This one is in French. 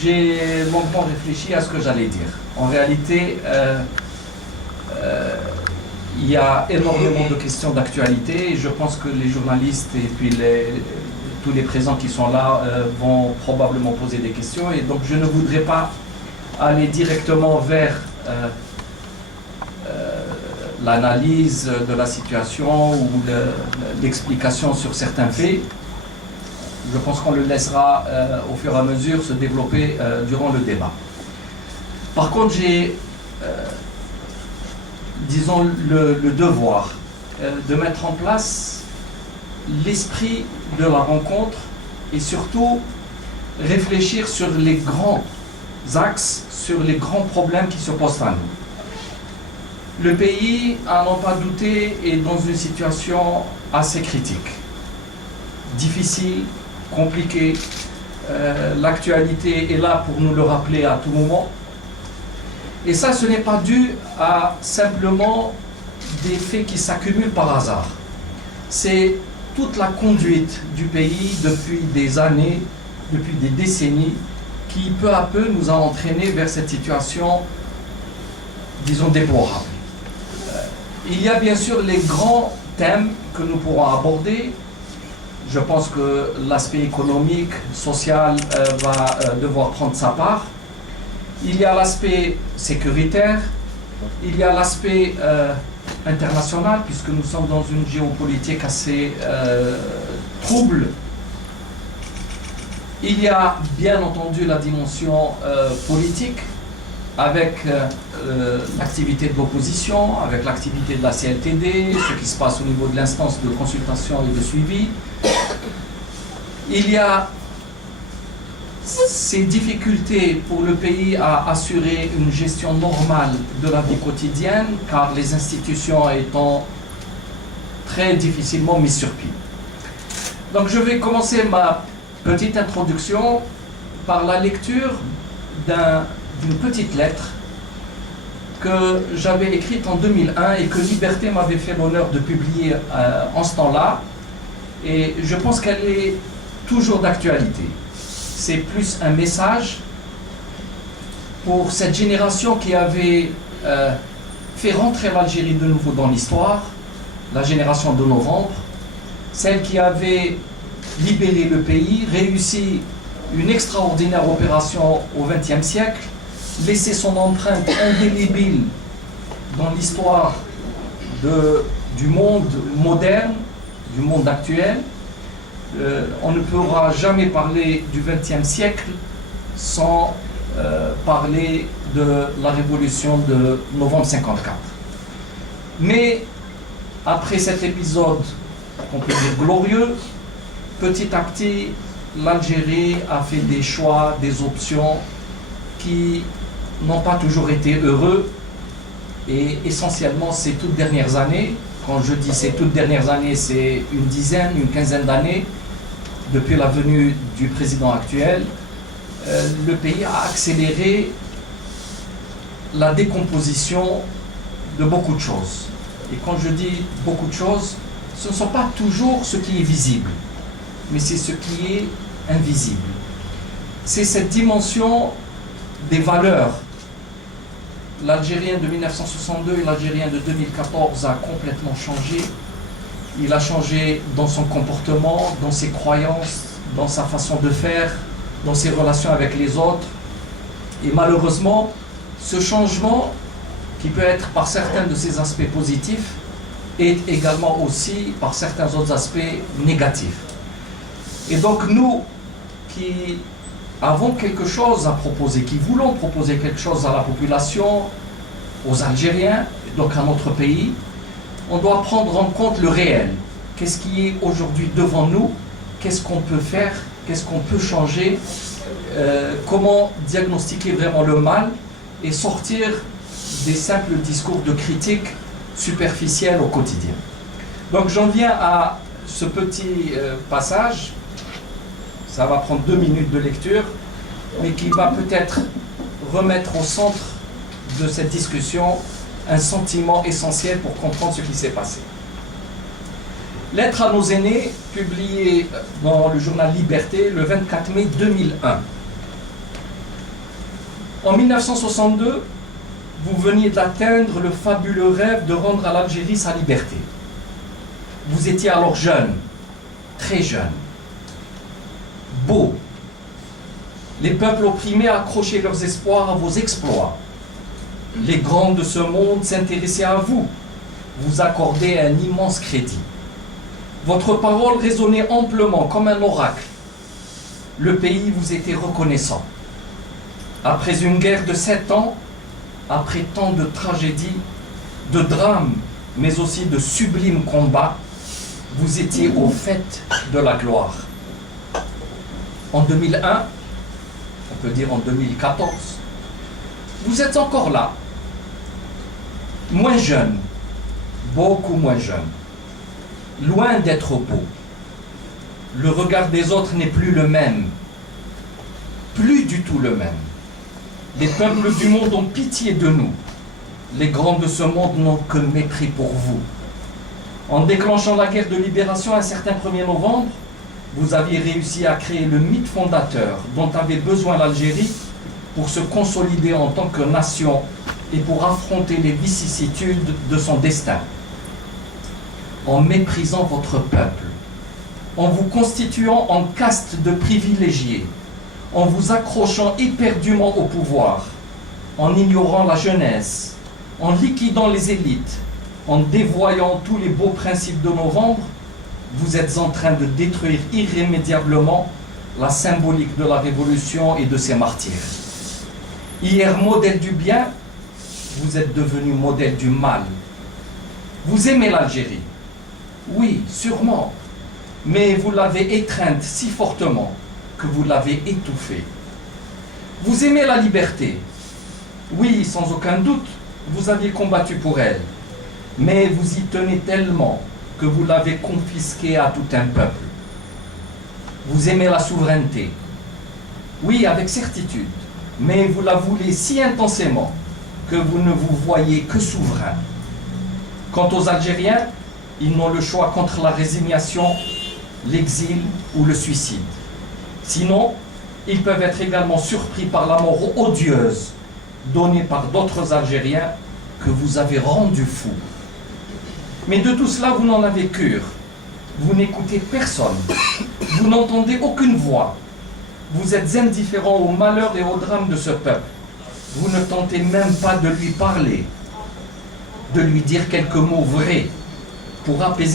j'ai longtemps réfléchi à ce que j'allais dire. En réalité, il y a énormément de questions d'actualité et je pense que les journalistes et puis tous les présents qui sont là vont probablement poser des questions et donc je ne voudrais pas aller directement vers l'analyse de la situation ou l'explication sur certains faits. Je pense qu'on le laissera au fur et à mesure se développer durant le débat. Par contre, j'ai, disons, le devoir de mettre en place l'esprit de la rencontre et surtout réfléchir sur les grands axes, sur les grands problèmes qui se posent à nous. Le pays, à n'en pas douter, est dans une situation assez critique, difficile, compliquée. L'actualité est là pour nous le rappeler à tout moment. Et ça, ce n'est pas dû à simplement des faits qui s'accumulent par hasard. C'est toute la conduite du pays depuis des années, depuis des décennies, qui peu à peu nous a entraînés vers cette situation, disons, déplorable. Il y a bien sûr les grands thèmes que nous pourrons aborder. Je pense que l'aspect économique, social va devoir prendre sa part. Il y a l'aspect sécuritaire, il y a l'aspect international, puisque nous sommes dans une géopolitique assez trouble. Il y a bien entendu la dimension politique, avec l'activité de l'opposition, avec l'activité de la CLTD, ce qui se passe au niveau de l'instance de consultation et de suivi. Il y a ces difficultés pour le pays à assurer une gestion normale de la vie quotidienne, car les institutions étant très difficilement mises sur pied. Donc je vais commencer ma petite introduction par la lecture d'une petite lettre que j'avais écrite en 2001 et que Liberté m'avait fait l'honneur de publier en ce temps-là. Et je pense qu'elle est toujours d'actualité. C'est plus un message pour cette génération qui avait fait rentrer l'Algérie de nouveau dans l'histoire, la génération de novembre, celle qui avait libéré le pays, réussi une extraordinaire opération au XXe siècle, laissé son empreinte indélébile dans l'histoire du monde moderne, du monde actuel. On ne pourra jamais parler du XXe siècle sans parler de la révolution de novembre 54. Mais après cet épisode, qu'on peut dire glorieux, petit à petit, l'Algérie a fait des choix, des options qui n'ont pas toujours été heureux. Et essentiellement, ces toutes dernières années, quand je dis ces toutes dernières années, c'est une dizaine, une quinzaine d'années, depuis la venue du président actuel, le pays a accéléré la décomposition de beaucoup de choses. Et quand je dis beaucoup de choses, ce ne sont pas toujours ce qui est visible, mais c'est ce qui est invisible. C'est cette dimension des valeurs. L'Algérien de 1962 et l'Algérien de 2014 a complètement changé. Il a changé dans son comportement, dans ses croyances, dans sa façon de faire, dans ses relations avec les autres. Et malheureusement, ce changement, qui peut être par certains de ses aspects positifs, est également aussi par certains autres aspects négatifs. Et donc nous, qui avons quelque chose à proposer, qui voulons proposer quelque chose à la population, aux Algériens, donc à notre pays, on doit prendre en compte le réel. Qu'est-ce qui est aujourd'hui devant nous? Qu'est-ce qu'on peut faire? Qu'est-ce qu'on peut changer? Comment diagnostiquer vraiment le mal et sortir des simples discours de critique superficielle au quotidien. Donc j'en viens à ce petit passage. Ça va prendre 2 minutes de lecture, mais qui va peut-être remettre au centre de cette discussion un sentiment essentiel pour comprendre ce qui s'est passé. Lettre à nos aînés, publiée dans le journal Liberté le 24 mai 2001. En 1962, vous veniez d'atteindre le fabuleux rêve de rendre à l'Algérie sa liberté. Vous étiez alors jeune, très jeune, beau. Les peuples opprimés accrochaient leurs espoirs à vos exploits. Les grands de ce monde s'intéressaient à vous. Vous accordez un immense crédit. Votre parole résonnait amplement comme un oracle. Le pays vous était reconnaissant. Après une guerre de 7 ans, après tant de tragédies, de drames, mais aussi de sublimes combats, vous étiez au fait de la gloire. En 2001, on peut dire en 2014, vous êtes encore là, moins jeune, beaucoup moins jeune, loin d'être beau. Le regard des autres n'est plus le même, plus du tout le même. Les peuples du monde ont pitié de nous. Les grands de ce monde n'ont que mépris pour vous. En déclenchant la guerre de libération un certain 1er novembre, vous aviez réussi à créer le mythe fondateur dont avait besoin l'Algérie pour se consolider en tant que nation et pour affronter les vicissitudes de son destin. En méprisant votre peuple, en vous constituant en caste de privilégiés, en vous accrochant éperdument au pouvoir, en ignorant la jeunesse, en liquidant les élites, en dévoyant tous les beaux principes de novembre, vous êtes en train de détruire irrémédiablement la symbolique de la Révolution et de ses martyrs. Hier modèle du bien, vous êtes devenu modèle du mal. Vous aimez l'Algérie, oui, sûrement, mais vous l'avez étreinte si fortement que vous l'avez étouffée. Vous aimez la liberté, oui, sans aucun doute, vous aviez combattu pour elle, mais vous y tenez tellement que vous l'avez confisquée à tout un peuple. Vous aimez la souveraineté, oui, avec certitude, mais vous la voulez si intensément que vous ne vous voyez que souverain. Quant aux Algériens, ils n'ont le choix qu'entre la résignation, l'exil ou le suicide. Sinon, ils peuvent être également surpris par la mort odieuse donnée par d'autres Algériens que vous avez rendus fous. Mais de tout cela, vous n'en avez cure. Vous n'écoutez personne. Vous n'entendez aucune voix. Vous êtes indifférent au malheur et au drame de ce peuple. Vous ne tentez même pas de lui parler, de lui dire quelques mots vrais pour apaiser